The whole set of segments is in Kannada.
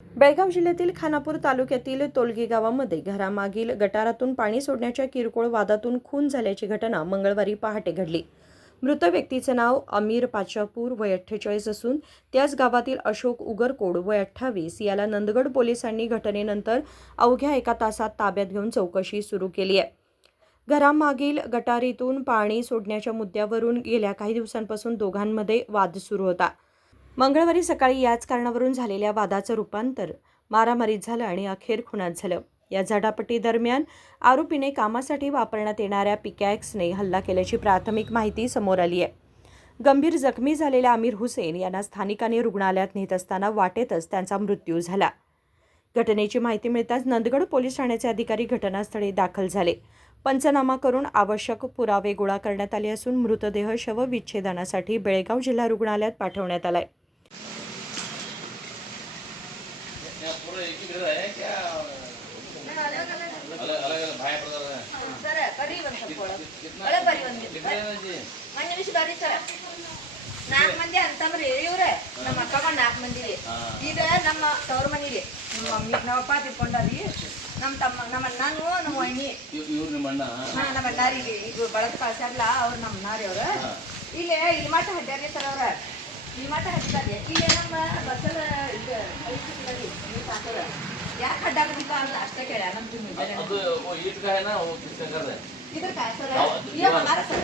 बेळगाव जिल्ह्यातील खानापूर तालुक्यातील तोलगी गावामध्ये घरामागील गटारातून पाणी सोडण्याच्या किरकोळ वादातून खून झाल्याची घटना मंगळवारी पहाटे घडली. मृत व्यक्तीचे नाव अमीर पाचापूर वय 48 असून त्याच गावातील अशोक उगरकोड वय 28 याला नंदगड पोलिसांनी घटनेनंतर अवघ्या 1 तासात ताब्यात घेऊन चौकशी सुरू केली आहे. घरामागील गटारीतून पाणी सोडण्याच्या मुद्द्यावरून गेल्या काही दिवसांपासून दोघांमध्ये वाद सुरू होता. मंगळवारी सकाळी याच कारणावरून झालेल्या वादाचं रूपांतर मारामारीत झालं आणि अखेर खुनात झालं. या झटापटी दरम्यान आरोपीने कामासाठी वापरण्यात येणाऱ्या पिकॅक्सने हल्ला केल्याची प्राथमिक माहिती समोर आली आहे. गंभीर जखमी झालेल्या अमीर हुसेन यांना स्थानिकांनी रुग्णालयात नेत असताना वाटेतच त्यांचा मृत्यू झाला. घटनेची माहिती मिळताच नंदगड पोलीस ठाण्याचे अधिकारी घटनास्थळी दाखल झाले. पंचनामा करून आवश्यक पुरावे गोळा करण्यात आले असून मृतदेह शवविच्छेदनासाठी बेळगाव जिल्हा रुग्णालयात पाठवण्यात आलाय. पूरा एक ही घर है क्या? अलग-अलग भाई ब्रदर है. सर करी ಬಂತ ಕೋಳ कितना ಒಳ್ಳೆ ಬರಿ ಬಂದಿತ್ತು कितने हैं जी? ಮನೆ ವಿಷ ಬರಿ ಸರ್ 4 ಮಂದಿ ಅಂತಂದ್ರಿ ಇವ್ರೆ ನಮ್ಮ ಅಕ್ಕಗ 4 ಮಂದಿ ರೀ. ಇದು ನಮ್ಮ ತವರ ಮನಿ ರೀ. ನಮ್ಮ ಮಮ್ಮಿ ನಮ್ಮ ಅಪ್ಪ ತಿಳ್ಕೊಂಡಾರಿ. ನಮ್ಮ ತಮ್ಮ ನಮ್ಮ ನಾನು ನಮ್ಮ ವೈನಿ ಇವ್ರು ನಿಮ್ಮ ಅಣ್ಣ. ನಮ್ಮ ಅಣ್ಣಾರಿ ಈಗ ಬಳಕ ಕಳ್ಸಾರಲ್ಲ ಅವ್ರು ನಮ್ಮ ಅಣ್ಣಾರಿ ಅವ್ರು. ಇಲ್ಲಿ ಮಠ ಹಡ್ಯಾರಿ ಸರ್ ಅವ್ರ. ಇಲ್ಲಿ ಮಠ ಹಡ್ತಾರೆ. ಇಲ್ಲಿ ನಮ್ಮ ಬಸಲ ಇದು ಐತಿರಿ ಈ ಸಾಕರ. ಯಾಕೆ ಹಡ್ಡಾಕಂತ ಅಂತ ಅಷ್ಟೇ ಕೇಳ ನಮ್ಮ ಜಮೀನ್ದಾರ. ಅದು वो ईट का है ना वो किसका घर है? इधर का है सर ये हमारा सर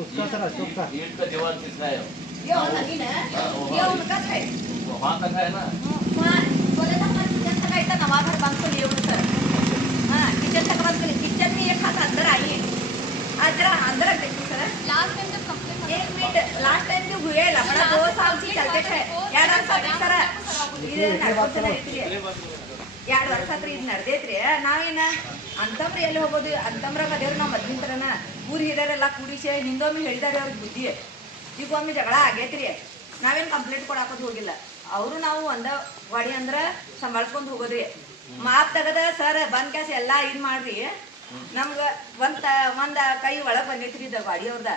उसका सर अशोक का ईट का दीवार किसका है? ये वाला नहीं ना ये उनका है वहाँ तक है ना? हाँ बोले ना हमारे किचन तक आया था नवा घर बंद को लिए उन्हें सर. हाँ किचन तक बंद कर किचन में एक हाथ अंदर आई है अंदर रख देती सर. लास्ट टाइम जब कंप्लेंट एक मिनट लास्ट टाइम जो हुए लफड़ा 2 साल से चलते थे यार सर सर ಇದು ನಡ್ಕೊಳ್ತಾನೆ ಇರ್ತೀರಿ 2 ವರ್ಷ ಹತ್ರ ಇದು ನಡೆದೈತ್ರಿ. ನಾವೇನ ಅಂತಂದ್ರೆ ಎಲ್ಲಿ ಹೋಗೋದು ಅಂತಂದ್ರಾಗ ಅದೇವ್ರು ನಾವು ಮದ್ಲಿಂತ್ರನ ಊರು ಹಿರಿಯರೆಲ್ಲ ಕೂಡಿಸಿ ಹಿಂದೊಮ್ಮೆ ಹೇಳಿದಾರೆ ಅವ್ರಿಗೆ ಬುದ್ಧಿ. ಈಗ ಒಮ್ಮೆ ಜಗಳ ಆಗೈತ್ರಿ. ನಾವೇನು ಕಂಪ್ಲೇಂಟ್ ಕೊಡಾಕೋದು ಹೋಗಿಲ್ಲ. ಅವರು ನಾವು ಒಂದ ಗಾಡಿ ಅಂದ್ರೆ ಸಂಭಾಳ್ಸ್ಕೊಂಡು ಹೋಗೋದ್ರಿ. ಮಾಪ್ ತೆಗದ ಸರ್ ಬಂದ್ ಕ್ಯಾಸ್ ಎಲ್ಲ ಇದು ಮಾಡ್ರಿ ನಮ್ಗೆ ಒಂದ ಕೈ ಒಳಗೆ ಬಂದೈತ್ರಿ ಇದು ಗಾಡಿ ಅವ್ರದ.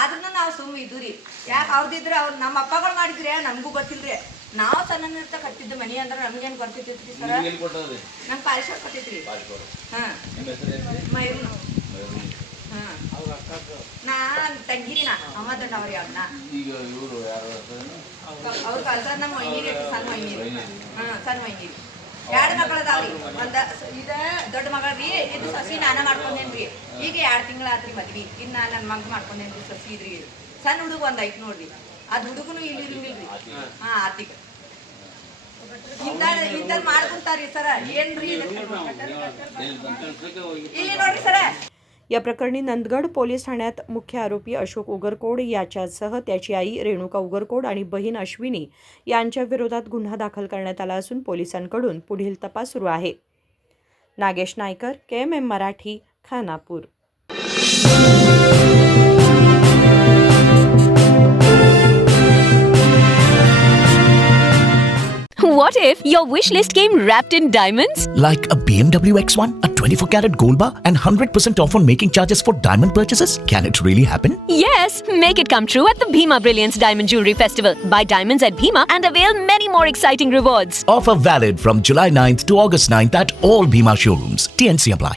ಆದ್ರೂ ನಾವು ಸುಮ್ಮ ಇದ್ರಿ. ಯಾಕೆ ಅವ್ರದಿದ್ರೆ ಅವ್ರು ನಮ್ಮ ಅಪ್ಪಗಳು ಮಾಡಿದ್ರಿ ನಮಗೂ ಗೊತ್ತಿಲ್ರಿ. ನಾವು ಸಣ್ಣ ಕಟ್ಟಿದ್ದು ಮನಿ ಅಂದ್ರೆ ನಮ್ಗೇನು ಗೊತ್ತಿರ್ತೈತ್ರಿ ಸರ್. ನಮ್ಮ ಪಾಲಿಶ್ ಕೊಟ್ಟೈತ್ರಿ. ಹಾಂ ಮಯೂರು ಹಾಂ ನಾ ತಂಗಿರಿ ನಾ ಅಮ್ಮ ದೊಡ್ಡವ್ರಿ ಅವ್ರನ್ನ ಅವ್ರ ಕಲ್ಸರ್ ನಮ್ಮ ವೈನಿರಿ ಸಣ್ಣ ವೈನಿರಿ. ಹಾಂ ಸಣ್ಣ ವೈನಿರಿ 2 ಮಕ್ಕಳು ಅದಾವ್ರಿ. ಒಂದ ಇದು ದೊಡ್ಡ ಮಗಳ್ರಿ ಇದು ಸಸಿ ನಾನ ಮಾಡ್ಕೊಂಡೇನ್ರಿ. ಈಗ 2 ತಿಂಗಳಾತ್ರಿ ಮದ್ವಿ. ಇನ್ನು ನನ್ನ ಮಗ ಮಾಡ್ಕೊಂಡೇನ್ರಿ ಸಸಿ ಇದ್ರಿ. ಸಣ್ಣ ಹುಡುಗ ಒಂದು ಐತಿ ನೋಡ್ರಿ. ಅದು ಹುಡುಗನು ಇಲ್ಲಿ ಇರಂಗಿಲ್ರಿ. ಹಾಂ ಆತಿಗ ಇಂಥ ಮಾಡ್ಕೊಂತಾರಿ ಸರ ಏನ್ರಿ ಇಲ್ಲಿ ನೋಡ್ರಿ ಸರ. या प्रकरणी नंदगड पोलीस ठाण्यात मुख्य आरोपी अशोक उगरकोड याच्यासह त्याची आई रेणुका उगरकोड आणि बहीण अश्विनी यांच्या विरोधात गुन्हा दाखल करण्यात आला असून पोलिसांकडून पुढील तपास सुरू आहे. Nagesh Naikar, KMM Marathi, Khanapur. What if your wish list came wrapped in diamonds? Like a BMW X1, a 24-carat gold bar, and 100% off on making charges for diamond purchases? Can it really happen? Yes, make it come true at the Bhima Brilliance Diamond Jewelry Festival. Buy diamonds at Bhima and avail many more exciting rewards. Offer valid from July 9th to August 9th at all Bhima showrooms. TNC apply.